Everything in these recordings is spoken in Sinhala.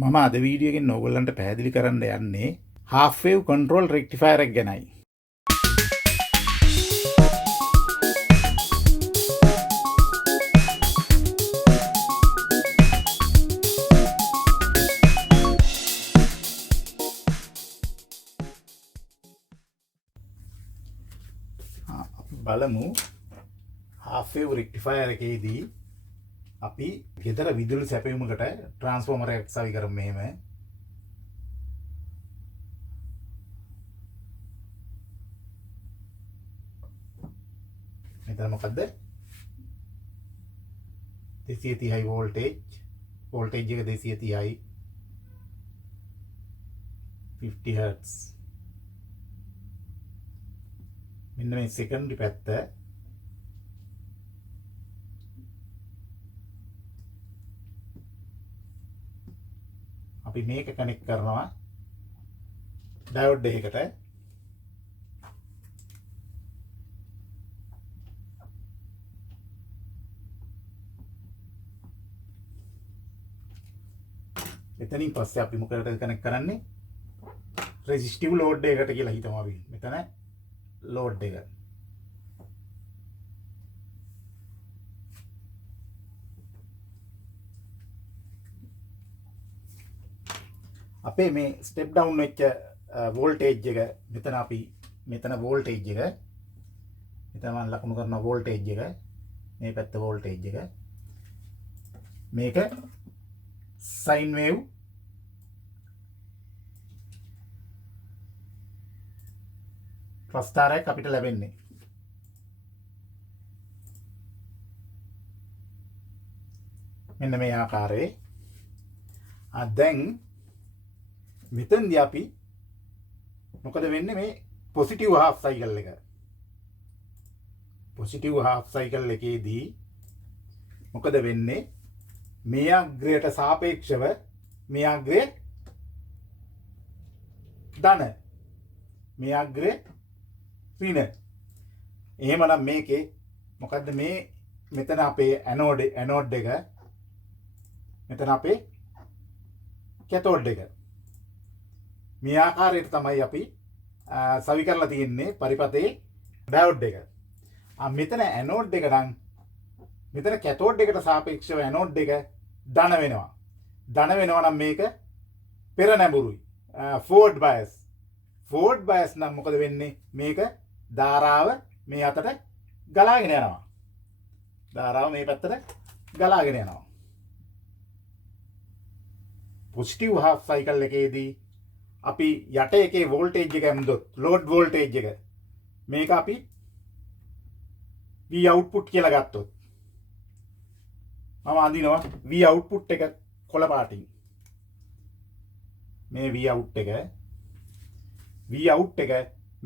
මම අද වීඩියෝ එකෙන් ඕගොල්ලන්ට පැහැදිලි කරන්න යන්නේ half wave control rectifier එක ගැනයි. බලමු half wave rectifier එකේදී අපි ගෙදර විදුලි සැපයීමකට ට්‍රාන්ස්ෆෝමර් එකක් සවි කරමු. මෙහෙම මෙතන මොකද්ද 230 වෝල්ටේජ් එක 230 50 හර්ට්ස්. මෙන්න මේ සෙකන්ඩරි පැත්ත අපි මේක කනෙක්ට් කරනවා ඩයෝඩ් එකකට. එතනින් පස්සේ අපි මොකටද කනෙක්ට් කරන්නේ? රෙසිස්ටිව් ලෝඩ් එකකට කියලා හිතමු අපි. මෙතන ලෝඩ් එක. අපේ මේ ස්ටෙප් ඩවුන් වෙච්ච වෝල්ටේජ් එක මෙතන අපි මෙතන වෝල්ටේජ් එක මෙතන මම ලකුණු කරන වෝල්ටේජ් එක මේ පැත්ත වෝල්ටේජ් එක මේක සයින් වේව් ප්‍රස්ථාරයක් අපිට ලැබෙන්නේ. මෙන්න මේ ආකාරයේ. දැන් මෙතනදී අපි මොකද වෙන්නේ? මේ පොසිටිව් හාෆ් සයිකල් එක. පොසිටිව් හාෆ් සයිකල් එකේදී මොකද වෙන්නේ? මේ අග්‍රයට සාපේක්ෂව මේ අග්‍රය ධන, මේ අග්‍රය ඍණ. එහෙමනම් මේකේ මොකද්ද මේ මෙතන අපේ ඇනෝඩ් එක, මෙතන අපේ කැතෝඩ් එක. මේ ආකාරයට තමයි අපි සවි කරලා තියෙන්නේ පරිපතේ ඩයෝඩ් එක. මෙතන ඇනෝඩ් එක නම් මෙතන කැතෝඩ් එකට සාපේක්ෂව ඇනෝඩ් එක ධන වෙනවා. ධන වෙනවා නම් මේක පෙර නැඹුරුයි. ෆෝර්වර්ඩ් බයස්. ෆෝර්වර්ඩ් බයස් නම් මොකද වෙන්නේ? මේක ධාරාව මේ අතට ගලාගෙන යනවා. ධාරාව මේ පැත්තට ගලාගෙන යනවා. පොසිටිව් හාෆ් සයිකල් එකේදී අපි යට එකේ වෝල්ටේජ් එක ඇම්දොත් ලෝඩ් වෝල්ටේජ් එක මේක අපි V output කියලා ගත්තොත් මම අඳිනවා V output එක කොළ පාටින්. මේ V out එක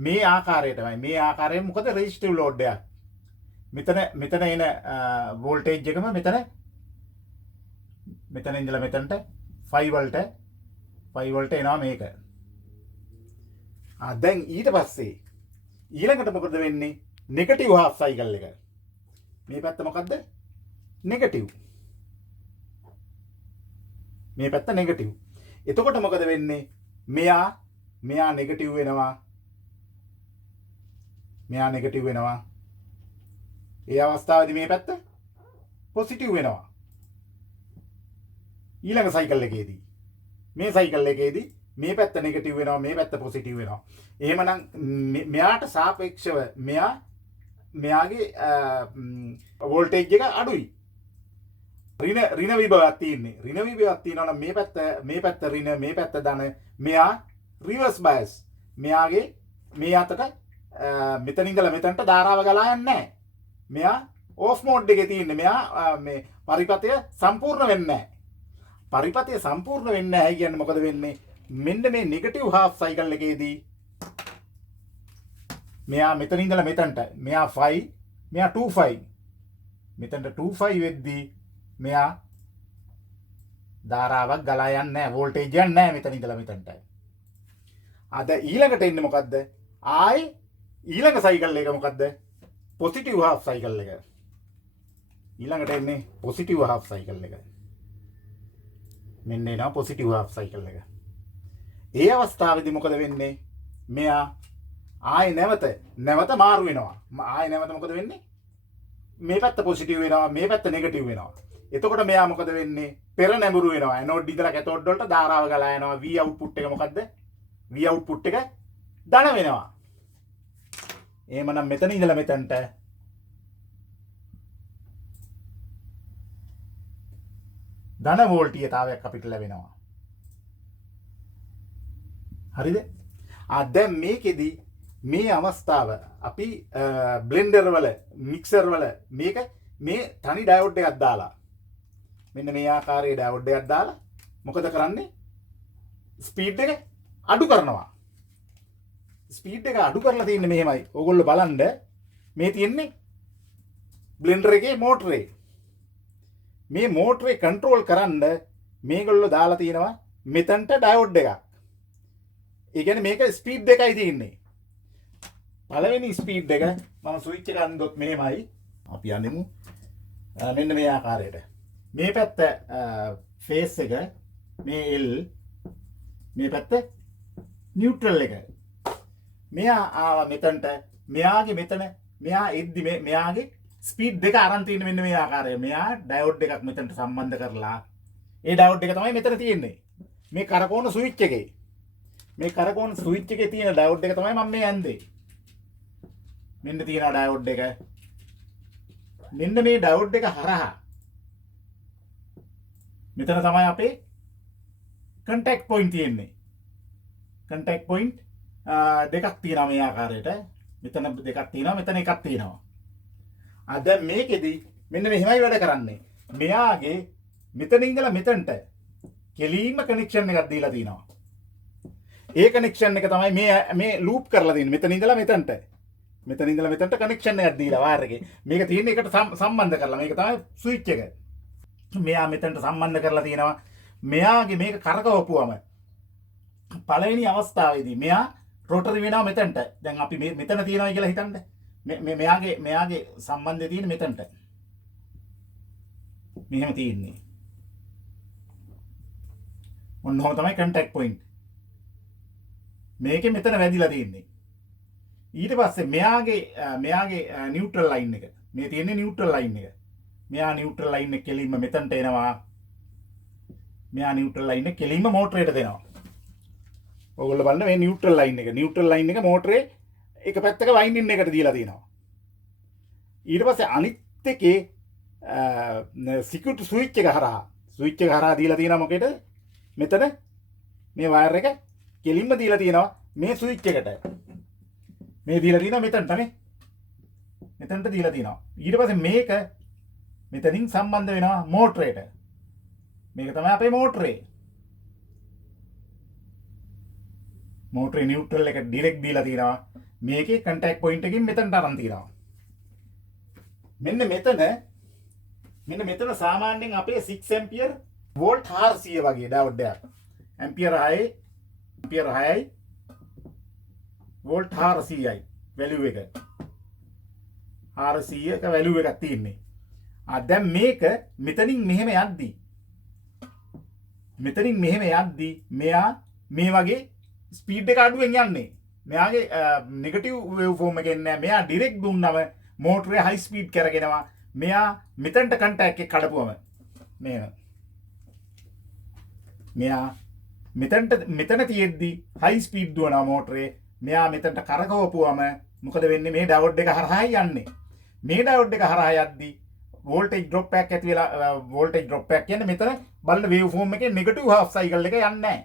මේ ආකාරයටමයි. මේ ආකාරයෙන් මොකද රෙසිස්ටිව් ලෝඩ් එකක්. මෙතන එන වෝල්ටේජ් එකම මෙතන ඉඳලා මෙතනට 5 වෝල්ට එනවා මේක. දැන් ඊට පස්සේ ඊළඟට මොකද වෙන්නේ? නෙගටිව් හාෆ් සයිකල් එක. මේ පැත්ත මොකද්ද? නෙගටිව්. මේ පැත්ත නෙගටිව්. එතකොට මොකද වෙන්නේ? මෙයා නෙගටිව් වෙනවා. මෙයා නෙගටිව් වෙනවා. ඒ අවස්ථාවේදී මේ පැත්ත පොසිටිව් වෙනවා. ඊළඟ සයිකල් එකේදී මේ සයිකල් එකේදී මේ පැත්ත නෙගටිව් වෙනවා, මේ පැත්ත පොසිටිව් වෙනවා. එහෙමනම් මෙයාට සාපේක්ෂව මෙයාගේ වෝල්ටේජ් එක අඩුයි. ඍණ විභවයක් තියෙන්නේ. ඍණ විභවයක් තියෙනවා නම් මේ පැත්ත ඍණ, මේ පැත්ත ධන. මෙයා රිවර්ස් බයස්. මෙයාගේ මේ අතට මෙතන ඉඳලා මෙතනට ධාරාව ගලා යන්නේ නැහැ. මෙයා ඕෆ් මෝඩ් එකේ තියෙන්නේ. මෙයා මේ පරිපතය සම්පූර්ණ වෙන්නේ නැහැ. පරිපතය සම්පූර්ණ වෙන්නේ නැහැ කියන්නේ මොකද වෙන්නේ? මෙන්න මේ නෙගටිව් හාෆ් සයිකල් එකේදී මෙයා මෙතන ඉඳලා මෙතනට මෙයා 5, මෙයා 25. මෙතනට 25 වෙද්දී මෙයා ධාරාවක් ගලා යන්නේ නැහැ. වෝල්ටේජ් යන්නේ නැහැ මෙතන ඉඳලා මෙතනට. අද ඊළඟට එන්නේ මොකද්ද? ආයේ ඊළඟ සයිකල් එක මොකද්ද? පොසිටිව් හාෆ් සයිකල් එක. ඊළඟට එන්නේ පොසිටිව් හාෆ් සයිකල් එක. මෙන්න එනවා පොසිටිව් හාෆ් සයිකල් එක. ඒ අවස්ථාවේදී මොකද වෙන්නේ? මෙයා ආයෙ නැවත මාරු වෙනවා. ආයෙ නැවත මොකද වෙන්නේ? මේ පැත්ත පොසිටිව් වෙනවා, මේ පැත්ත නෙගටිව් වෙනවා. එතකොට මෙයා මොකද වෙන්නේ? පෙර නැඹුරු වෙනවා. ඇනෝඩ් ඉඳලා කැතෝඩ් වලට ධාරාව ගලා යනවා. V output එක මොකද්ද? V output එක ධන වෙනවා. එහෙමනම් මෙතන ඉඳලා මෙතනට ධන වෝල්ටීයතාවයක් අපිට ලැබෙනවා. හරිද? දැන් මේකෙදි මේ අවස්ථාව අපි බ්ලෙන්ඩර් වල මික්සර් වල මේක මේ තනි ඩයෝඩ් එකක් දාලා මෙන්න මේ ආකාරයේ ඩයෝඩ් එකක් දාලා මොකද කරන්නේ? ස්පීඩ් එක අඩු කරනවා. ස්පීඩ් එක අඩු කරලා තියෙන්නේ මෙහෙමයි. ඕගොල්ලෝ බලන්න මේ තියෙන්නේ බ්ලෙන්ඩර් එකේ මෝටරේ. මේ මෝටරේ කන්ට්‍රෝල් කරන්න මේගොල්ලෝ දාලා තියෙනවා මෙතනට ඩයෝඩ් එකක්. ඒ කියන්නේ මේක ස්පීඩ් එකයි තියෙන්නේ. පළවෙනි ස්පීඩ් එක මම ස්විච් එක අන්දොත් මෙහෙමයි. අපි යන්නමු මෙන්න මේ ආකාරයට. මේ පැත්ත ෆේස් එක මේ L, මේ පැත්ත නියුට්‍රල් එක. මෙයා ආවා මෙතනට. මෙයාගේ මෙතන මෙයා එද්දි මෙයාගේ ස්පීඩ් දෙක අරන් තියෙන මෙන්න මේ ආකාරය. මෙයා ඩයෝඩ් එකක් මෙතනට සම්බන්ධ කරලා ඒ ඩයෝඩ් එක තමයි මෙතන තියෙන්නේ. මේ කරකෝන ස්විච් එකේ. මේ කරකෝන ස්විච් එකේ තියෙන ඩයෝඩ් එක තමයි මම මේ ඇන්දේ. මෙන්න තියෙන ඩයෝඩ් එක. මෙන්න මේ ඩයෝඩ් එක හරහා මෙතන තමයි අපේ කන්ටැක්ට් පොයින්ට් තියෙන්නේ. කන්ටැක්ට් පොයින්ට් දෙකක් තියෙනවා මේ ආකාරයට. මෙතන දෙකක් තියෙනවා, මෙතන එකක් තියෙනවා. දැන් මේකෙදි මෙන්න මෙහෙමයි වැඩ කරන්නේ. මෙයාගේ මෙතන ඉඳලා මෙතනට කෙලීම කනෙක්ෂන් එකක් දීලා තිනවා. ඒ කනෙක්ෂන් එක තමයි මේ ලූප් කරලා දෙන්නේ. මෙතන ඉඳලා මෙතනට. මෙතන ඉඳලා මෙතනට කනෙක්ෂන් එකක් දීලා වයර් එකේ. මේක තියෙන්නේ එකට සම්බන්ධ කරලා. මේක තමයි ස්විච් එක. මෙයා මෙතනට සම්බන්ධ කරලා තියෙනවා. මෙයාගේ මේක කරකවපුවම පළවෙනි අවස්ථාවේදී මෙයා රොටරි වෙනවා මෙතනට. දැන් අපි මෙතන තියෙනවා කියලා හිතන්න. මෙයාගේ සම්බන්ධය තියෙන මෙතනට. මෙහෙම තියෙන්නේ. ඔන්නෝම තමයි කන්ටැක්ට් පොයින්ට්. මේකේ මෙතන වැදිලා තියෙන්නේ. ඊට පස්සේ මෙයාගේ නියුට්‍රල් ලයින් එක. මේ තියෙන්නේ නියුට්‍රල් ලයින් එක. මෙයා නියුට්‍රල් ලයින් එක කෙලින්ම මෙතනට එනවා. මෙයා නියුට්‍රල් ලයින් එක කෙලින්ම මෝටරේට දෙනවා. ඔයගොල්ලෝ බලන්න මේ නියුට්‍රල් ලයින් එක. නියුට්‍රල් ලයින් එක මෝටරේ එක පැත්තක වයින්ඩින් එකට දීලා තියෙනවා. ඊට පස්සේ අනිත් එකේ සිකියුරිටි ස්විච් එක හරහා දීලා තියෙනවා මොකේද? මෙතන මේ වයර් එක කෙලින්ම දීලා තියෙනවා මේ ස්විච් එකට. මේ දීලා තියෙනවා මෙතනටනේ. මෙතනට දීලා තියෙනවා. ඊට පස්සේ මේක මෙතනින් සම්බන්ධ වෙනවා මෝටරේට. මේක තමයි අපේ මෝටරේ. මෝටරේ නියුට්‍රල් එක ඩිරෙක්ට් දීලා තියෙනවා. මේකේ කන්ටැක්ට් පොයින්ට් එකකින් මෙතනට අරන් තියෙනවා. මෙන්න මෙතන සාමාන්‍යයෙන් අපේ 6 ඇම්පියර් වෝල්ට් 400 වගේ ඩයෝඩ් එකක්. ඇම්පියර් 6යි වෝල්ට් 400යි වැලියු එක. 400ක වැලියු එකක් තියෙන්නේ. දැන් මේක මෙතනින් මෙහෙම යද්දි මෙයා මේ වගේ ස්පීඩ් එක අඩුවෙන් යන්නේ. මෙයාගේ නෙගටිව් වේව් ෆෝම් එකක් එන්නේ නැහැ. මෙයා ඩිරෙක්ට් දුන්නම මෝටරේ හයි ස්පීඩ් කරගෙනවා. මෙයා මෙතනට කන්ටැක්ට් එක කඩපුවම මෙයා මෙතන තියෙද්දි හයි ස්පීඩ් දුවනවා මෝටරේ. මෙයා මෙතනට කරකවපුවම මොකද වෙන්නේ? මේ ඩයෝඩ් එක හරහා යන්නේ. මේ ඩයෝඩ් එක හරහා යද්දි වෝල්ටේජ් ඩ්‍රොප් එකක් ඇති වෙලා වෝල්ටේජ් ඩ්‍රොප් එකක් කියන්නේ මෙතන බලන වේව් ෆෝම් එකේ නෙගටිව් හාෆ් සයිකල් එක යන්නේ නැහැ.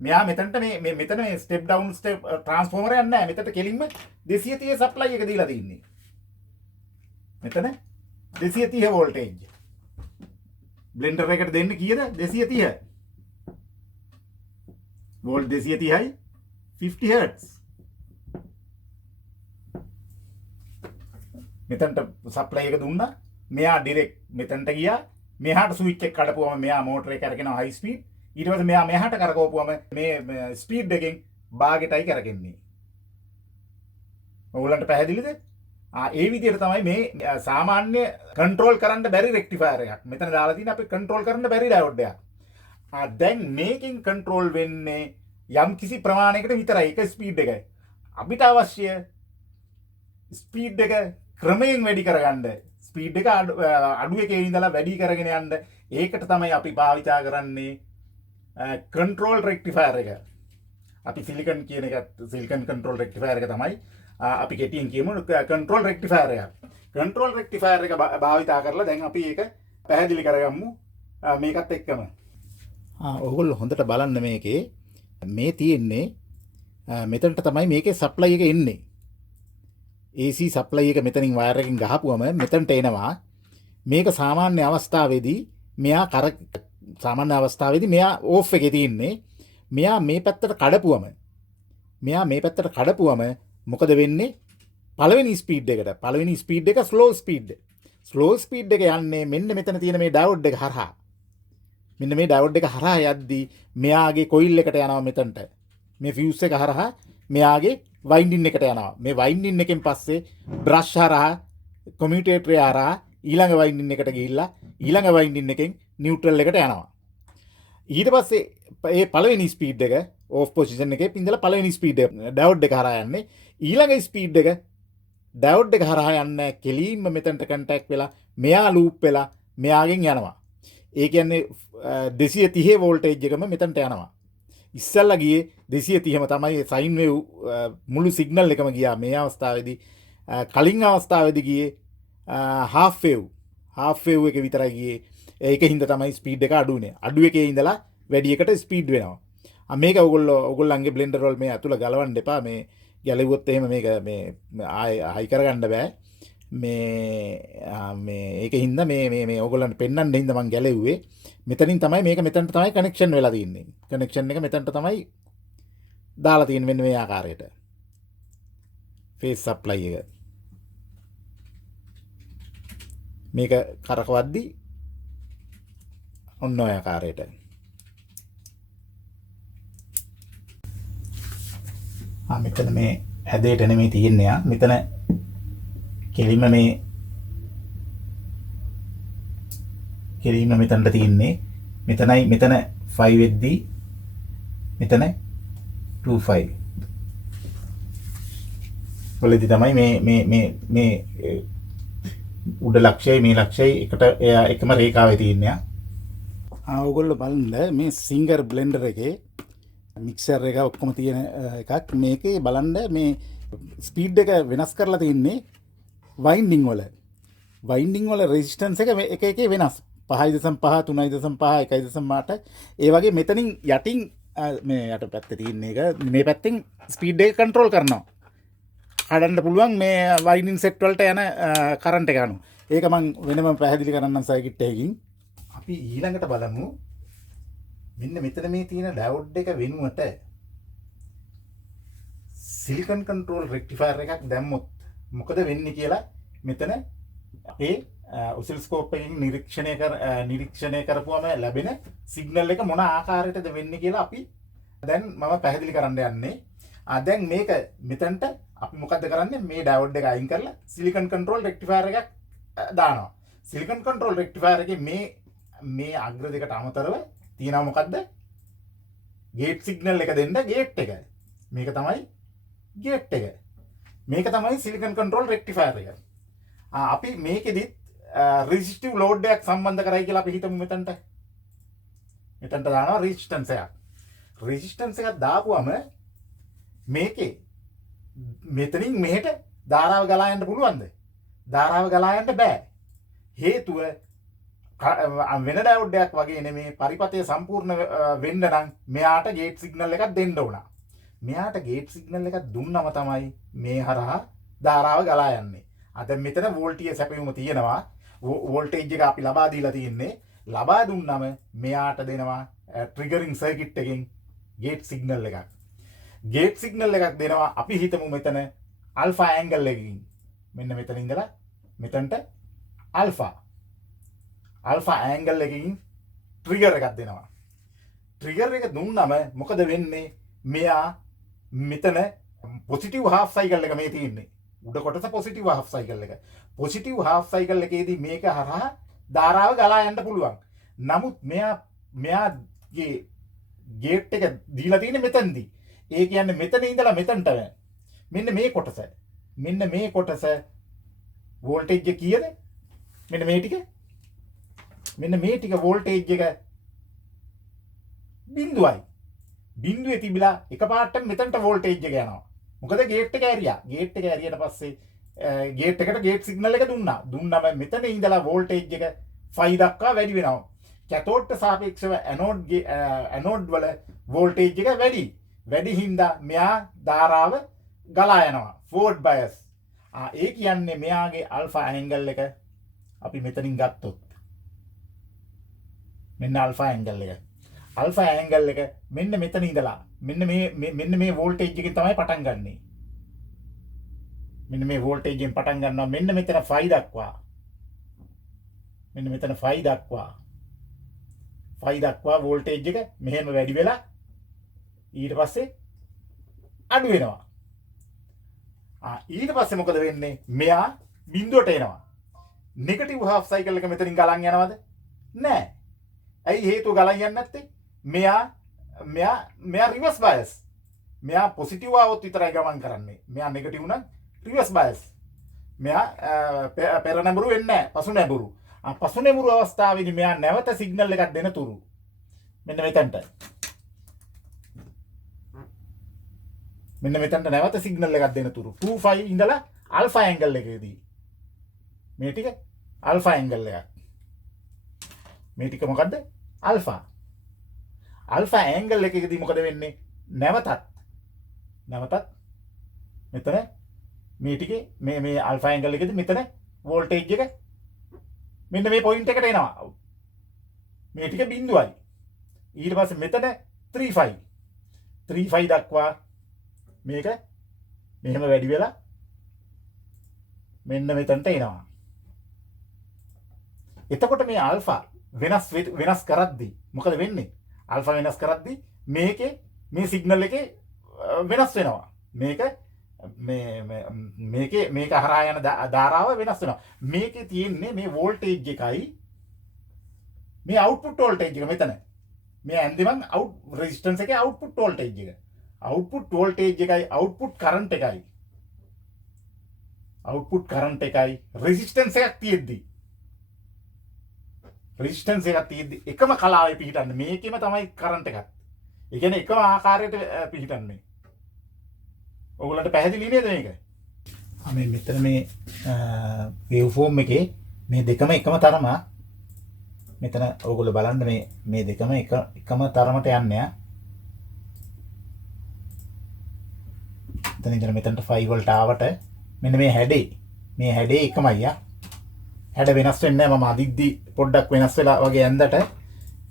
මෙයා මෙතනට මෙතන මේ ස්ටෙප් ඩවුන් ස්ටෙප් ට්‍රාන්ස්ෆෝමර් යන්නේ නැහැ. මෙතනට කෙලින්ම 230 සප්ලයි එක දීලා තින්නේ. මෙතන 230 වෝල්ටේජ්. බ්ලෙන්ඩර් එකට දෙන්න කීයද? 230. වෝල්ට් 230යි 50 හර්ට්ස්. මෙතනට සප්ලයි එක දුන්නා. මෙයා ඩිරෙක්ට් මෙතනට ගියා. මෙහාට ස්විච් එක කඩපුවම මෙයා මෝටරේ කරගෙනවා හයි ස්පීඩ්. ඊට පස්සේ මෙයා මෙහාට කරකවපුවම මේ ස්පීඩ් එකෙන් භාගෙටයි කරගෙන්නේ. ඔයගොල්ලන්ට පැහැදිලිද? ඒ විදිහට තමයි මේ සාමාන්‍ය කන්ට්‍රෝල් කරන්න බැරි රෙක්ටිෆයර් එකක්. මෙතන දාලා තියෙන අපි කන්ට්‍රෝල් කරන්න බැරි ඩයෝඩ් එකක්. දැන් මේකෙන් කන්ට්‍රෝල් වෙන්නේ යම් කිසි ප්‍රමාණයකට විතරයි. ඒක ස්පීඩ් එකයි. අපිට අවශ්‍ය ස්පීඩ් එක ක්‍රමයෙන් වැඩි කරගන්න. ස්පීඩ් එක අඩු එකේ ඉඳලා වැඩි කරගෙන යන්න. ඒකට තමයි අපි භාවිතා කරන්නේ කන්ට්‍රෝල් රෙක්ටිෆයර් එක. අපි සිලිකන් කියන එකත් සිලිකන් කන්ට්‍රෝල් රෙක්ටිෆයර් එක තමයි අපි කෙටියෙන් කියමු කන්ට්‍රෝල් රෙක්ටිෆයර් එක. කන්ට්‍රෝල් රෙක්ටිෆයර් එක භාවිතා කරලා දැන් අපි ඒක පැහැදිලි කරගමු මේකත් එක්කම. ඔයගොල්ලෝ හොඳට බලන්න මේකේ මේ තියෙන්නේ මෙතනට තමයි මේකේ සප්ලයි එක එන්නේ. AC සප්ලයි එක මෙතනින් වයර් එකකින් ගහපුවම මෙතනට එනවා. මේක සාමාන්‍ය අවස්ථාවේදී මෙයා ඕෆ් එකේ තියෙන්නේ. මෙයා මේ පැත්තට කඩපුවම මොකද වෙන්නේ? පළවෙනි ස්පීඩ් එක ස්ලෝ ස්පීඩ් එක යන්නේ මෙන්න මෙතන තියෙන මේ ඩයෝඩ් එක හරහා. මෙන්න මේ ඩයෝඩ් එක හරහා යද්දී මෙයාගේ කොයිල් එකට යනවා මෙතනට. මේ ෆියුස් එක හරහා මෙයාගේ වයින්ඩින් එකට යනවා. මේ වයින්ඩින් එකෙන් පස්සේ බ්‍රෂ් හරහා කොමියුටේටර් හරහා ඊළඟ වයින්ඩින් එකට ගිහිල්ලා ඊළඟ වයින්ඩින් එකෙන් නියුට්‍රල් එකට යනවා. ඊට පස්සේ ඒ පළවෙනි ස්පීඩ් එක ඕෆ් පොසිෂන් එකේ ඉඳලා පළවෙනි ස්පීඩ් එක ඩයෝඩ් එක හරහා යන්නේ. ඊළඟ ස්පීඩ් එක ඩයෝඩ් එක හරහා යන්නේ කෙලින්ම මෙතනට කන්ටැක්ට් වෙලා මෙයා ලූප් වෙලා මෙයාගෙන් යනවා. ඒ කියන්නේ 230 වෝල්ටේජ් එකම මෙතනට යනවා. ඉස්සල්ලා ගියේ 230ම තමයි සයින් වේව් මුළු සිග්නල් එකම ගියා. මේ අවස්ථාවේදී කලින් අවස්ථාවේදී ගියේ හාෆ් වේව් එක විතරයි ගියේ. ඒක හින්දා තමයි ස්පීඩ් එක අඩු වෙන්නේ. අඩු එකේ ඉඳලා වැඩි එකට ස්පීඩ් වෙනවා. මේක ඔයගොල්ලන්ගේ බ්ලෙන්ඩර් වල මේ අතුල ගලවන්න එපා. මේ ගැලෙව්වොත් එහෙම මේක මේ ආයි හයි කරගන්න බෑ. මේ ඒක හින්දා මේ ඔයගොල්ලන්ට පෙන්වන්න හින්දා මම ගැලෙව්වේ. මෙතනින් තමයි මේක මෙතනට තමයි කනෙක්ෂන් වෙලා තියෙන්නේ. කනෙක්ෂන් එක මෙතනට තමයි දාලා තියෙන්නේ මෙන්න මේ ආකාරයට. ෆේස් සප්ලයි එක. මේක කරකවද්දි ඔන්න ඔය ආකාරයට. මෙතන මේ ඇදේට නෙමෙයි තියෙන්නේ. මෙතන කෙලින්ම මෙතනට තියෙන්නේ. මෙතන 5 වෙද්දී මෙතන 25 වලදී තමයි මේ උඩ ලක්ෂයයි මේ ලක්ෂයයි එකට එකම රේඛාවේ තියෙන්නේ. ඔයගොල්ලෝ බලන්න මේ සිංගර් බ්ලෙන්ඩර් එකේ මික්සර් එක ඔක්කොම තියෙන එකක්. මේකේ බලන්න මේ ස්පීඩ් එක වෙනස් කරලා තියෙන්නේ වයින්ඩින් වල රෙසිස්ටන්ස් එක එකේ වෙනස්. 5.5 3.5 1.8 ඒ වගේ මෙතනින් යටින් මේ යට පැත්තේ තියෙන එක මේ පැත්තෙන් ස්පීඩ් එක කන්ට්‍රෝල් කරනවා. කඩන්න පුළුවන් මේ වයින්ඩින් සෙට් වලට යන කරන්ට් එක අනුව. ඒක මම වෙනම පැහැදිලි කරන්නම් සර්කිට් එකකින්. අපි ඊළඟට බලමු මෙන්න මෙතන මේ තියෙන ඩයෝඩ් එක වෙනුවට සිලිකන් කන්ට්‍රෝල් රෙක්ටිෆයර් එකක් දැම්මොත් මොකද වෙන්නේ කියලා මෙතන අපේ ඔසිලොස්කෝප් එකකින් නිරීක්ෂණය කරපුවම ලැබෙන සිග්නල් එක මොන ආකාරයටද වෙන්නේ කියලා අපි දැන් මම පැහැදිලි කරන්න යන්නේ. දැන් මේක මෙතනට අපි මොකද්ද කරන්නේ? මේ ඩයෝඩ් එක අයින් කරලා සිලිකන් කන්ට්‍රෝල් රෙක්ටිෆයර් එකක් දානවා. සිලිකන් කන්ට්‍රෝල් රෙක්ටිෆයර් එකේ මේ අග්‍ර දෙකට අමතරව තියෙනවා මොකද්ද? ගේට් සිග්නල් එක දෙන්න ගේට් එක. මේක තමයි ගේට් එක. මේක තමයි සිලිකන් කන්ට්‍රෝල් රෙක්ටිෆයර් එක. අපි මේකෙදිත් රෙසිස්ටිව් ලෝඩ් එකක් සම්බන්ධ කරයි කියලා අපි හිතමු මෙතනට. මෙතනට දානවා රෙසිස්ටන්ස් එකක්. රෙසිස්ටන්ස් එකක් දාපුවම මේකේ මෙතනින් මෙහෙට ධාරාව ගලා යන්න පුළුවන්ද? ධාරාව ගලා යන්න බෑ. හේතුව වෙන ඩයෝඩ් එකක් වගේ නෙමේ. පරිපථය සම්පූර්ණ වෙන්න නම් මෙයාට ගේට් සිග්නල් එකක් දෙන්න ඕන. මෙයාට ගේට් සිග්නල් එකක් දුන්නම තමයි මේ හරහා ධාරාව ගලා යන්නේ. දැන් මෙතන වෝල්ටේජ් සැපයුම තියෙනවා. වෝල්ටේජ් එක අපි ලබා දීලා තියෙන්නේ. ලබා දුන්නම මෙයාට දෙනවා ට්‍රිගරින් සර්කිට් එකෙන් ගේට් සිග්නල් එකක්. ගේට් සිග්නල් එකක් දෙනවා. අපි හිතමු මෙතන අල්ෆා ඇන්ගල් එකකින්. මෙන්න මෙතන ඉඳලා මෙතනට අල්ෆා ඇන්ගල් එකකින් ට්‍රිගර් එකක් දෙනවා. ට්‍රිගර් එක දුන්නම මොකද වෙන්නේ? මෙයා මෙතන පොසිටිව් හාෆ් සයිකල් එක මේ තියෙන්නේ. උඩ කොටස පොසිටිව් හාෆ් සයිකල් එක. පොසිටිව් හාෆ් සයිකල් එකේදී මේක හරහා ධාරාව ගලා යන්න පුළුවන්. නමුත් මෙයා ගේ ගේට් එක දීලා තියෙන්නේ මෙතනදී. ඒ කියන්නේ මෙතන ඉඳලා මෙතනට මෙන්න මේ කොටස. මෙන්න මේ කොටස වෝල්ටේජ් එක කීයද? මෙන්න මේ ටික. මෙන්න මේ ටික වෝල්ටේජ් එක බිඳුවයි. බිඳුවේ තිබිලා එකපාරට මෙතනට වෝල්ටේජ් එක යනවා. මොකද ගේට් එක ඇරියා. ගේට් එක ඇරියට පස්සේ ගේට් එකට ගේට් සිග්නල් එක දුන්නා. දුන්නම මෙතන ඉඳලා වෝල්ටේජ් එක 5 දක්වා වැඩි වෙනවා. කැතෝඩ්ට සාපේක්ෂව ඇනෝඩ් වල වෝල්ටේජ් එක වැඩි. වැඩි හින්දා මෙයා ධාරාව ගලා යනවා. ෆෝර්වර්ඩ් බයස්. ඒ කියන්නේ මෙයාගේ අල්ෆා ඇන්ගල් එක අපි මෙතනින් ගත්තොත් මෙන්න අල්ෆා ඇන්ගල් එක. අල්ෆා ඇන්ගල් එක මෙන්න මෙතන ඉඳලා මෙන්න මේ වෝල්ටේජ් එකෙන් තමයි පටන් ගන්නෙ. මෙන්න මේ වෝල්ටේජ් එකෙන් පටන් ගන්නවා මෙන්න මෙතන 5 දක්වා. මෙන්න මෙතන 5 දක්වා. 5 දක්වා වෝල්ටේජ් එක මෙහෙම වැඩි වෙලා ඊට පස්සේ අඩු වෙනවා. ඊට පස්සේ මොකද වෙන්නේ? මෙයා බිඳුවට එනවා. නෙගටිව් හාෆ් සයිකල් එක මෙතනින් ගලන් යනවද? නෑ. ඇයි හේතුව ගලන් යන්නේ නැත්තේ? මෙයා රිවර්ස් බයස්. මෙයා පොසිටිව් આવොත් විතරයි ගමන් කරන්නේ. මෙයා නෙගටිව් නම් රිවර්ස් බයස්. මෙයා පෙර නැඹුරු වෙන්නේ නැහැ. පසු නැඹුරු. පසු නැඹුරු අවස්ථාවේදී මෙයා නැවත සිග්නල් එකක් දෙන තුරු මෙන්න මෙතනට. මෙන්න මෙතනට නැවත සිග්නල් එකක් දෙන තුරු 25 ඉඳලා අල්ෆා ඇන්ගල් එකේදී මේ ටික අල්ෆා ඇන්ගල් එකක්. මේ ටික මොකද්ද? අල්ෆා. අල්ෆා ඇන්ගල් එකේදී මොකද වෙන්නේ? නැවතත් මෙතන මේ ටිකේ මේ අල්ෆා ඇන්ගල් එකේදී මෙතන වෝල්ටේජ් එක මෙන්න මේ පොයින්ට් එකට එනවා. මේ ටික බිඳුවයි. ඊට පස්සේ මෙතන 35 දක්වා මේක මෙහෙම වැඩි වෙලා මෙන්න මෙතනට එනවා. එතකොට මේ අල්ෆා වෙනස් කරද්දී මොකද වෙන්නේ? අල්ෆා වෙනස් කරද්දී මේකේ මේ සිග්නල් එකේ වෙනස් වෙනවා. මේක හරහා යන ධාරාව වෙනස් වෙනවා. මේකේ තියෙන්නේ මේ වෝල්ටේජ් එකයි මේ අවුට්පුට් වෝල්ටේජ් එක මෙතන. මේ ඇන්දිමන් රෙසිස්ටන්ස් එකේ අවුට්පුට් වෝල්ටේජ් එක. අවුට්පුට් වෝල්ටේජ් එකයි අවුට්පුට් කරන්ට් එකයි. අවුට්පුට් කරන්ට් එකයි රෙසිස්ටන්ස් එකක් තියෙද්දි. රෙසිස්ටන්ස් එකක් තියෙද්දි එකම කලාවේ පිහිටන්නේ. මේකෙම තමයි කරන්ට් එකක්. ඒ කියන්නේ එකම ආකාරයට පිහිටන්නේ. ඔයගොල්ලන්ට පැහැදිලි නේද මේක? මේ මෙතන මේ වේව් ෆෝම් එකේ මේ දෙකම එකම තරම. මෙතන ඔයගොල්ලෝ බලන්න මේ දෙකම එකම තරමට යන්නේ. එතන ඉඳන් මෙතනට 5 වෝල්ට් ආවට මෙන්න මේ හැඩේ එකමයි ආ. හැඩ වෙනස් වෙන්නේ නැහැ. මම අදිද්දි පොඩ්ඩක් වෙනස් වෙලා වගේ ඇඳට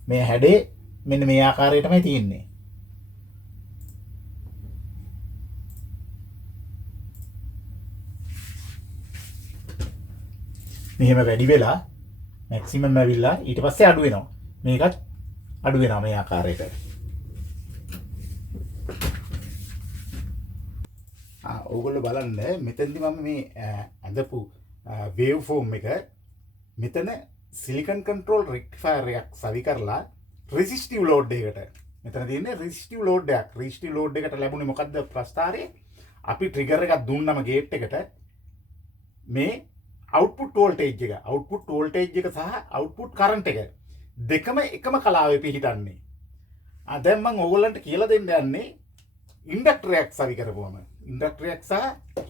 මේ හැඩේ මෙන්න මේ ආකාරයටමයි තියෙන්නේ. මෙහෙම වැඩි වෙලා මැක්සිමම් ඇවිල්ලා ඊට පස්සේ අඩු වෙනවා. මේකත් අඩු වෙනවා මේ ආකාරයට. ඕගොල්ලෝ බලන්න මෙතනදි මම මේ ඇඳපු වේව් ෆෝම් එක මෙතන සිලිකන් කන්ට්‍රෝල් රෙක්ටිෆයර් එකක් සවි කරලා රෙසිස්ටිව් ලෝඩ් එකකට. මෙතන තියෙන්නේ රෙසිස්ටිව් ලෝඩ් එකක්. රෙසිස්ටිව් ලෝඩ් එකට ලැබුණේ මොකද්ද ප්‍රස්ථාරයේ? අපි ට්‍රිගර් එකක් දුන්නම ගේට් එකට මේ අවුට්පුට් වෝල්ටේජ් එක සහ අවුට්පුට් කරන්ට් එක දෙකම එකම කලාවේ පිහිටන්නේ. දැන් මම ඕගොල්ලන්ට කියලා දෙන්න යන්නේ ඉන්ඩක්ටරයක් සවි කරපුවම ඉන්ඩක්ටරයක් සහ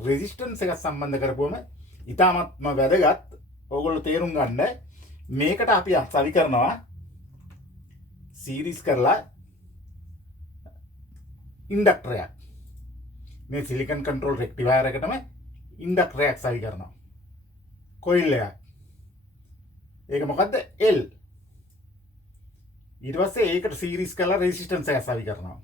රෙසිස්ටන්ස් එකක් සම්බන්ධ කරපුවම ඉතාමත්ම වැදගත්. ඕගොල්ලෝ තේරුම් ගන්න මේකට අපි සවි කරනවා සීරීස් කරලා ඉන්ඩක්ටරයක්. මේ සිලිකන් කන්ට්‍රෝල් රෙක්ටිෆයර් එකටම ඉන්ඩක්ටරයක් සවි කරනවා. කොයිල් එකක්. ඒක මොකද්ද? L. ඊට පස්සේ ඒකට සීරීස් කරලා රෙසිස්ටන්ස් එක සවි කරනවා.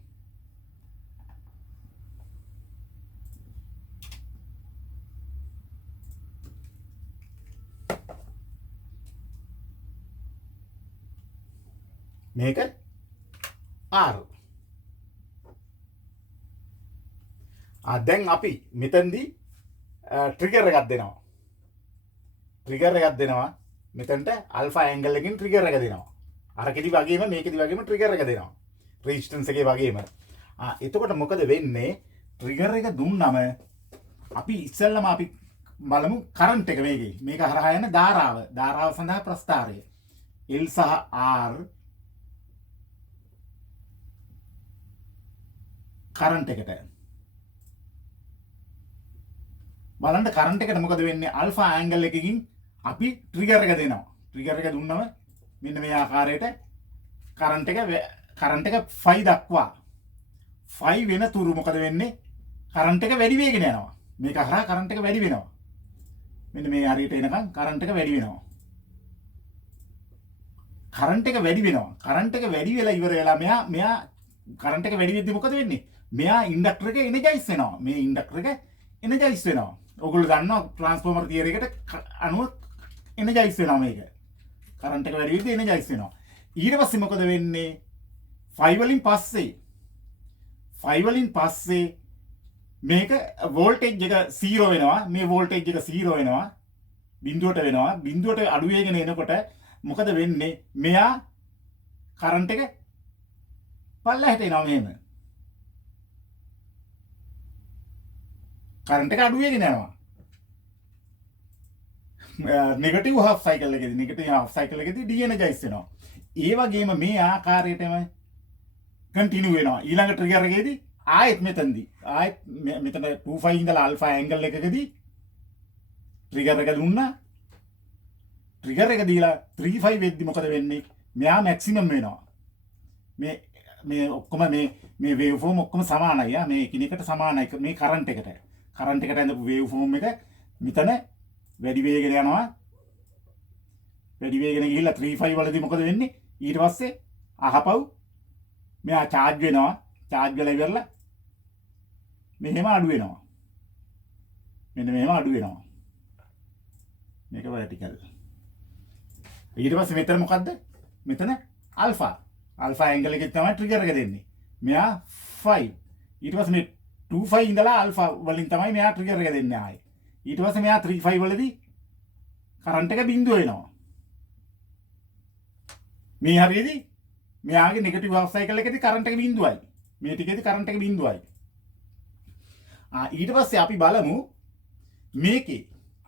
මේක R. දැන් අපි මෙතනදී ට්‍රිගර් එකක් දෙනවා. ට්‍රිගර් එකක් දෙනවා. මෙතනට අල්ෆා ඇන්ගල් එකකින් ට්‍රිගර් එක දෙනවා. අරකෙදි වගේම මේකෙදි වගේම ට්‍රිගර් එක දෙනවා. රෙසිස්ටන්ස් එකේ වගේම. එතකොට මොකද වෙන්නේ? ට්‍රිගර් එක දුන්නම අපි ඉස්සෙල්ලම අපි බලමු කරන්ට් එක මේකේ. මේක හරහා යන ධාරාව. ධාරාව සඳහා ප්‍රස්ථාරය. L සහ R කරන්ට් එකට. බලන්න කරන්ට් එකට මොකද වෙන්නේ? අල්ෆා ඇන්ගල් එකකින් අපි ට්‍රිගර් එක දෙනවා. ට්‍රිගර් එක දුන්නම මෙන්න මේ ආකාරයට කරන්ට් එක 5 දක්වා 5 වෙන තුරු මොකද වෙන්නේ? කරන්ට් එක වැඩි වෙගෙන යනවා. මේක හරහා කරන්ට් එක වැඩි වෙනවා. මෙන්න මේ හරියට එනකන් කරන්ට් එක වැඩි වෙනවා. කරන්ට් එක වැඩි වෙනවා. කරන්ට් එක වැඩි වෙලා ඉවර වෙලා මෙයා කරන්ට් එක වැඩි වෙද්දි මොකද වෙන්නේ? මෙයා ඉන්ඩක්ටර් එක එනර්ජයිස් වෙනවා. මේ ඉන්ඩක්ටර් එක එනර්ජයිස් වෙනවා. ඔයගොල්ලෝ දන්නවා ට්‍රාන්ස්ෆෝමර් තියරි එකට අනුව එනර්ජයිස් වෙනවා මේක. කරන්ට් එක වැඩි වෙද්දි එනර්ජයිස් වෙනවා. ඊට පස්සේ මොකද වෙන්නේ? 5 වලින් පස්සේ මේක වෝල්ටේජ් එක 0 වෙනවා. මේ වෝල්ටේජ් එක 0 වෙනවා. බිඳුවට වෙනවා. බිඳුවට අඩු වෙගෙන එනකොට මොකද වෙන්නේ? මෙයා කරන්ට් එක පල්ලෙහාට එනවා මෙහෙම. කරන්ට් එක අඩු වෙගෙන යනවා. නෙගටිව් හාෆ් සයිකල් එකේදී ඩීඑනර්ජයිස් වෙනවා. ඒ වගේම මේ ආකාරයටම කන්ටිනියු වෙනවා. ඊළඟ ට්‍රිගර් එකේදී ආයෙත් මෙතනදී ආයෙත් මෙතන 25 ඉඳලා ආල්ෆා ඇන්ගල් එකකදී ට්‍රිගර් එක දුන්නා. ට්‍රිගර් එක දීලා 35 වෙද්දි මොකද වෙන්නේ? මෙයා මැක්සිමම් වෙනවා. මේ ඔක්කොම මේ වේව් ෆෝම් ඔක්කොම සමානයි. මේ එකිනෙකට සමානයි. මේ කරන්ට් එකට ඇඳපු වේව් ෆෝම් එක මෙතන වැඩි වේගන යනවා. වැඩි වේගන ගිහිල්ලා 35 වලදී මොකද වෙන්නේ? ඊට පස්සේ අහපව් මෙයා charge වෙනවා. charge වෙලා ඉවරලා මෙහෙම අඩු වෙනවා. මෙන්න මෙහෙම අඩු වෙනවා. මේක vertical. ඊට පස්සේ මෙතන මොකද්ද? මෙතන alpha ඇන්ගල් එකේ තමයි ට්‍රිගර් එක දෙන්නේ. මෙයා 5. ඊට පස්සේ මේ 25 ඉඳලා alpha වලින් තමයි මෙයා ට්‍රිගර් එක දෙන්නේ ආයේ. ඊට පස්සේ මෙයා 35 වලදී කරන්ට් එක බිඳුව වෙනවා. මේ හරියදී මෙයාගේ නෙගටිව් හාෆ් සයිකල් එකේදී කරන්ට් එක බිඳුවයි. මේ ටිකේදී කරන්ට් එක බිඳුවයි. ඊට පස්සේ අපි බලමු මේකේ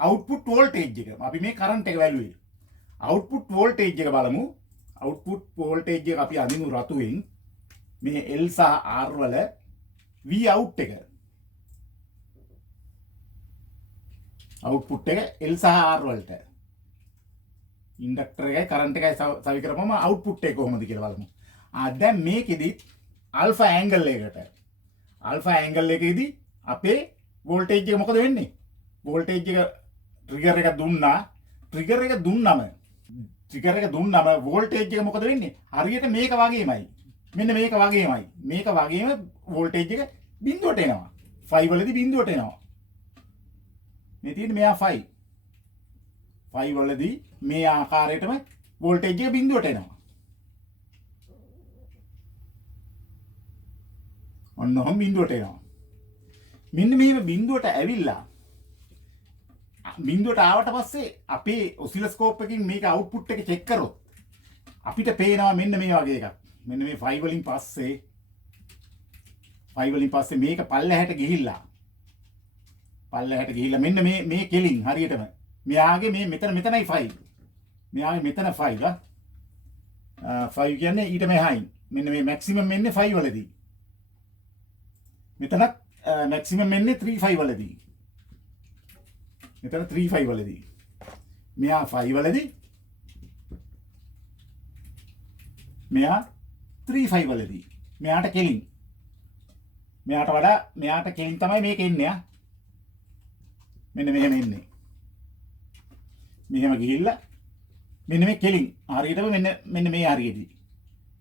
අවුට්පුට් වෝල්ටේජ් එක. අපි මේ කරන්ට් එක වැළුවේ. අවුට්පුට් වෝල්ටේජ් එක බලමු. අවුට්පුට් වෝල්ටේජ් එක අපි අදිමු රතුවෙන්. මේ L සහ R වල V out එක. අවුට්පුට් එක L සහ R වලට. ඉන්ඩක්ටර් එකයි කරන්ට් එකයි සවි කරපුවම අවුට්පුට් එක කොහොමද කියලා බලමු. දැන් මේකෙදි ආල්ෆා ඇන්ගල් එකකට. ආල්ෆා ඇන්ගල් එකේදී අපේ වෝල්ටේජ් එක මොකද වෙන්නේ? වෝල්ටේජ් එක ට්‍රිගර් එක දුන්නා. ට්‍රිගර් එක දුන්නම වෝල්ටේජ් එක මොකද වෙන්නේ? හරියට මේක වගේමයි. මෙන්න මේක වගේමයි. මේක වගේම වෝල්ටේජ් එක බිඳුවට එනවා. 5 වලදී බිඳුවට එනවා. මේ තියෙන්නේ මෙයා 5. 5 වලදී මේ ආකාරයටම වෝල්ටේජ් එක බිඳුවට එනවා. ඔන්න ඔහොම බිඳුවට එනවා. මෙන්න මෙහෙම බිඳුවට ඇවිල්ලා බිඳුවට ආවට පස්සේ අපේ ඔසිලොස්කෝප් එකකින් මේක අවුට්පුට් එක චෙක් කරොත් අපිට පේනවා මෙන්න මේ වගේ එකක්. මෙන්න මේ 5 වලින් පස්සේ මේක පල්ලෙහාට ගිහිල්ලා මෙන්න මේ කෙලින් හරියටම මෙයාගේ මේ මෙතනයි 5. මෙයාගේ මෙතන 5 5 කියන්නේ ඊට මෙහායින්. මෙන්න මේ මැක්සිමම් එන්නේ 5 වලදී. මෙතනත් මැක්සිමම් එන්නේ 35 වලදී. මෙතන 35 වලදී. මෙයා 5 වලදී. මෙයා 35 වලදී. මෙයාට කෙලින්. මෙයාට කෙලින් තමයි මේක එන්නේ. මෙන්න මෙහෙම එන්නේ. මෙහෙම ගිහිල්ලා මෙන්න මේ කෙලින් හරියටම මෙන්න මේ හරියදී.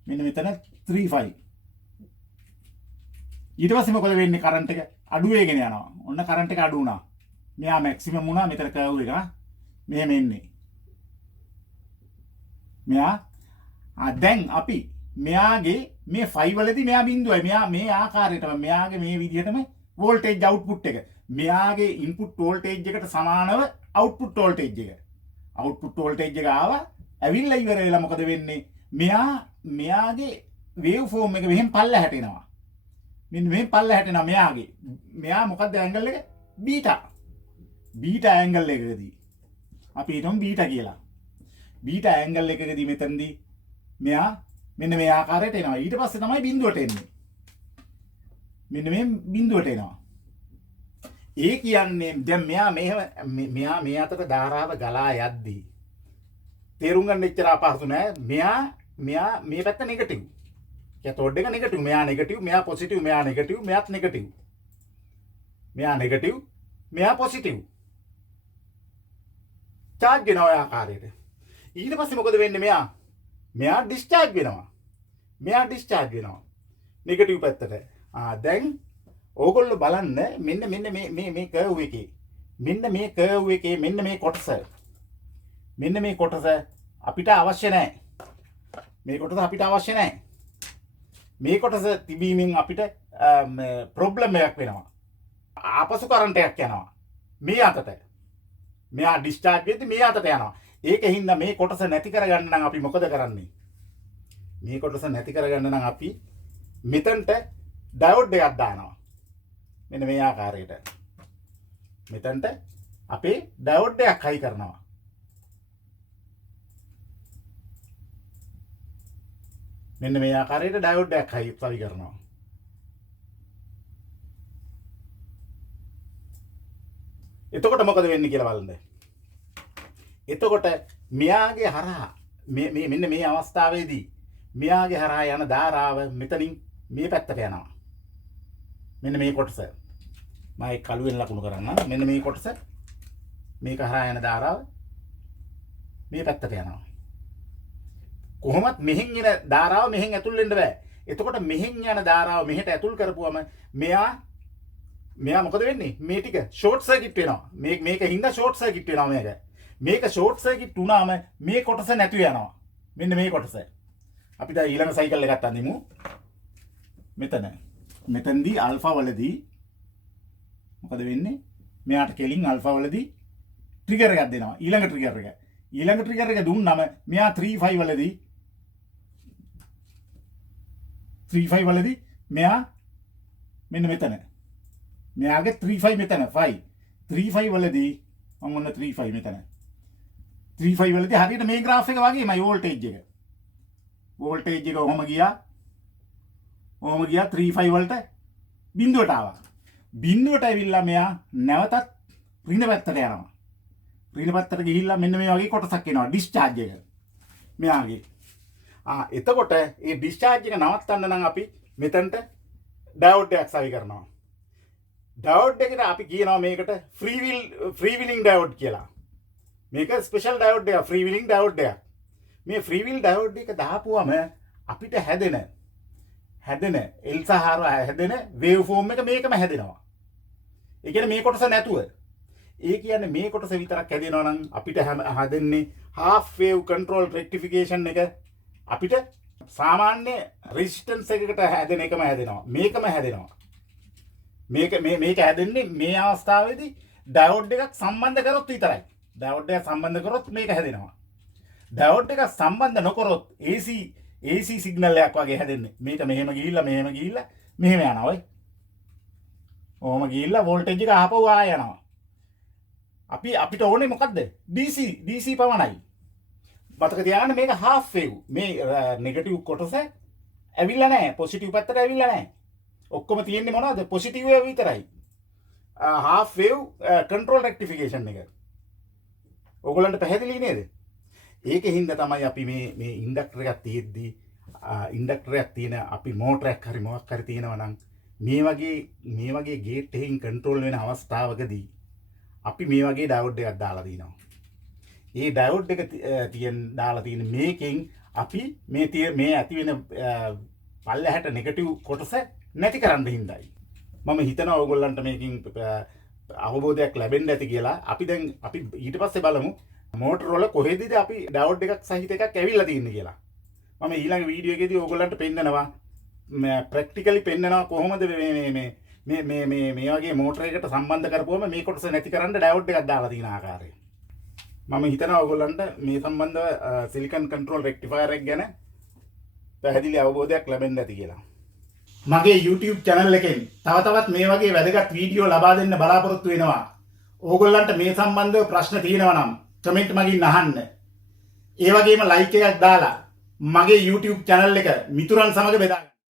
මෙන්න මෙතන 35. ඊට පස්සේ මොකද වෙන්නේ? කරන්ට් එක අඩු වෙගෙන යනවා. ඔන්න කරන්ට් එක අඩු වුණා. මෙයා මැක්සිමම් වුණා. මෙතන කර්ව් එක මෙහෙම එන්නේ. දැන් අපි මෙයාගේ මේ 5 වලදී මෙයා බිඳුවයි. මෙයා මේ ආකාරයටම මෙයාගේ මේ විදිහටම වෝල්ටේජ් අවුට්පුට් එක. මෙයාගේ ඉන්පුට් වෝල්ටේජ් එකට සමානව අවුට්පුට් වෝල්ටේජ් එක. අවුට්පුට් වෝල්ටේජ් එක ආවා. ඇවිල්ලා ඉවර වෙලා මොකද වෙන්නේ? මෙයාගේ වේව් ෆෝම් එක මෙහෙම පල්ලෙහාට එනවා. මෙන්න මෙහෙම පල්ලෙහාට එනවා මෙයාගේ. මෙයා මොකද්ද ඇන්ගල් එක? බීටා. බීටා ඇන්ගල් එකකදී අපි හිතමු බීටා කියලා. බීටා ඇන්ගල් එකකදී මෙතනදී මෙයා මෙන්න මේ ආකාරයට එනවා. ඊට පස්සේ තමයි බිඳුවට එන්නේ. මෙන්න මේ බිඳුවට එනවා. ඒ කියන්නේ දැන් මෙයා මේ අතට ධාරාව ගලා යද්දී තේරුම් ගන්න එච්චර අපහසු නෑ. මෙයා මේ පැත්ත නෙගටිව්. කැතෝඩ් එක නෙගටිව්. මෙයා නෙගටිව්, මෙයා පොසිටිව්, මෙයා නෙගටිව්, මෙයාත් නෙගටිව්. මෙයා නෙගටිව්, මෙයා පොසිටිව්. චාර්ජ් වෙනවා ඔය ආකාරයට. ඊට පස්සේ මොකද වෙන්නේ? මෙයා ඩිස්චාර්ජ් වෙනවා. නෙගටිව් පැත්තට. දැන් ඕගොල්ලෝ බලන්න මෙන්න මේ කර්ව් එකේ. මෙන්න මේ කර්ව් එකේ මෙන්න මේ කොටස. මෙන්න මේ කොටස අපිට අවශ්‍ය නැහැ. මේ කොටස අපිට අවශ්‍ය නැහැ. මේ කොටස තිබීමෙන් අපිට ප්‍රොබ්ලම් එකක් වෙනවා. ආපසු කරන්ට් එකක් යනවා. මේ අතට. මෙයා ඩිස්චාර්ජ් වෙද්දී මේ අතට යනවා. ඒකින්ද මේ කොටස නැති කරගන්න නම් අපි මොකද කරන්නේ? මේ කොටස නැති කරගන්න නම් අපි මෙතනට ඩයෝඩ් එකක් දානවා. මෙන්න මේ ආකාරයට. මෙතනට අපේ ඩයෝඩ් එකක් හයි කරනවා. මෙන්න මේ ආකාරයට ඩයෝඩ් එකක් හයි කරනවා. එතකොට මොකද වෙන්නේ කියලා බලන්න. එතකොට මෙයාගේ හරහා මෙන්න මේ අවස්ථාවේදී මෙයාගේ හරහා යන ධාරාව මෙතනින් මේ පැත්තට යනවා. මෙන්න මේ කොටස. මම ඒ කළුවෙන් ලකුණු කරන්න. මෙන්න මේ කොටස මේක හරහා යන ධාරාව මේ පැත්තට යනවා. කොහොමත් මෙහෙන් එන ධාරාව මෙහෙන් ඇතුල් වෙන්න බෑ. එතකොට මෙහෙන් යන ධාරාව මෙහෙට ඇතුල් කරපුවම මෙයා මොකද වෙන්නේ? මේ ටික ෂෝට් සර්කිට් වෙනවා. මේක හින්දා ෂෝට් සර්කිට් වෙනවා මේක. මේක ෂෝට් සර්කිට් වුණාම මේ කොටස නැති වෙනවා. මෙන්න මේ කොටස. අපි දැන් ඊළඟ සයිකල් එකක් අඳිමු. මෙතනදී අල්ෆා වලදී මොකද වෙන්නේ? මෙයාට කෙලින් අල්ෆා වලදී ට්‍රිගර් එකක් දෙනවා. ඊළඟ ට්‍රිගර් එක දුන්නාම මෙයා 3 5 වලදී මෙයා මෙන්න මෙතන. මෙයාගේ 3 5 මෙතන 5. 3 5 වලදී මම ඔන්න 3 5 මෙතන. 3 5 වලදී හරියට මේ graph එක වගේමයි වෝල්ටේජ් එක. වෝල්ටේජ් එක ඔහොම ගියා 3 5 වලට බිඳුවට ආවා. බිඳුවට ඇවිල්ලා මෙයා නැවතත් ඍණ පැත්තට යනවා. ඍණ පැත්තට ගිහිල්ලා මෙන්න මේ වගේ කොටසක් එනවා ඩිස්චාර්ජ් එක. මෙයාගේ. එතකොට මේ ඩිස්චාර්ජ් එක නවත්තන්න නම් අපි මෙතනට ඩයෝඩ් එකක් සවි කරනවා. ඩයෝඩ් එකට අපි කියනවා මේකට ෆ්‍රී විලින් ඩයෝඩ් කියලා. මේක ස්පෙෂල් ඩයෝඩ් එක, ෆ්‍රී විලින් ඩයෝඩ් එක. මේ ෆ්‍රී විල් ඩයෝඩ් එක දාපුවම අපිට හැදෙන එල් සහ ආර් හැදෙන වේව් ෆෝම් එක මේකම හැදෙනවා. ඒ කියන්නේ මේ කොටස නැතුව. ඒ කියන්නේ මේ කොටස විතරක් හැදෙනවා නම් අපිට හැදෙන්නේ half wave control rectification එක අපිට සාමාන්‍ය resistance එකකට හැදෙන එකම හැදෙනවා. මේකම හැදෙනවා. මේක හැදෙන්නේ මේ අවස්ථාවේදී ඩයෝඩ් එකක් සම්බන්ධ කරොත් විතරයි. ඩයෝඩ් එක සම්බන්ධ කරොත් මේක හැදෙනවා. ඩයෝඩ් එක සම්බන්ධ නොකරොත් AC සිග්නල් එකක් වගේ හැදෙන්නේ. මේක මෙහෙම ගිහිල්ලා මෙහෙම යනවා ඔය. ඔහොම ගිහිල්ලා වෝල්ටේජ් එක ආපහු ආය යනවා. අපිට ඕනේ මොකද්ද? DC පමණයි. මතක තියාගන්න මේක half wave. මේ නෙගටිව් කොටස ඇවිල්ලා නැහැ. පොසිටිව් පැත්තට ඇවිල්ලා නැහැ. ඔක්කොම තියෙන්නේ මොනවද? පොසිටිව් වේව් විතරයි. half wave control rectification එක. ඕගොල්ලන්ට පැහැදිලි නේද? ඒකෙහිඳ තමයි අපි මේ ඉන්ඩක්ටර් එකක් තියෙද්දී ඉන්ඩක්ටර් එකක් තියෙන අපි මෝටරයක් හරි මොකක් හරි තියෙනවා නම් මේ වගේ ගේට් එකකින් කන්ට්‍රෝල් වෙන අවස්ථාවකදී අපි මේ වගේ ඩයෝඩ් එකක් දාලා දිනවා. ඒ ඩයෝඩ් එක දාලා තියෙන මේකෙන් අපි මේ ඇති වෙන පල්ලෙහාට නෙගටිව් කොටස නැති කරන්න හින්දායි. මම හිතනවා ඕගොල්ලන්ට මේකෙන් අවබෝධයක් ලැබෙන්න ඇති කියලා. අපි ඊට පස්සේ බලමු මෝටර වල කොහෙදද අපි ඩයෝඩ් එකක් සහිත එකක් ඇවිල්ලා තියෙන්නේ කියලා. මම ඊළඟ වීඩියෝ එකේදී ඕගොල්ලන්ට පෙන්නනවා ප්‍රැක්ටිකලි පෙන්නනවා කොහොමද මේ වගේ මෝටරයකට සම්බන්ධ කරපුවම මේ කොටස නැති කරන්න ඩයෝඩ් එකක් දාලා තියෙන ආකාරය. මම හිතනවා ඕගොල්ලන්ට මේ සම්බන්ධව සිලිකන් කන්ට්‍රෝල් රෙක්ටිෆයර් එක ගැන පැහැදිලි අවබෝධයක් ලැබෙන්නේ නැති කියලා. මගේ YouTube channel එකෙන් තව තවත් මේ වගේ වැදගත් වීඩියෝ ලබා දෙන්න බලාපොරොත්තු වෙනවා. ඕගොල්ලන්ට මේ සම්බන්ධව ප්‍රශ්න තියෙනවා නම් කමෙන්ට් මගින් අහන්න. ඒ වගේම ලයික් එකක් දාලා මගේ YouTube channel එක මිතුරන් සමග බෙදා ගන්න.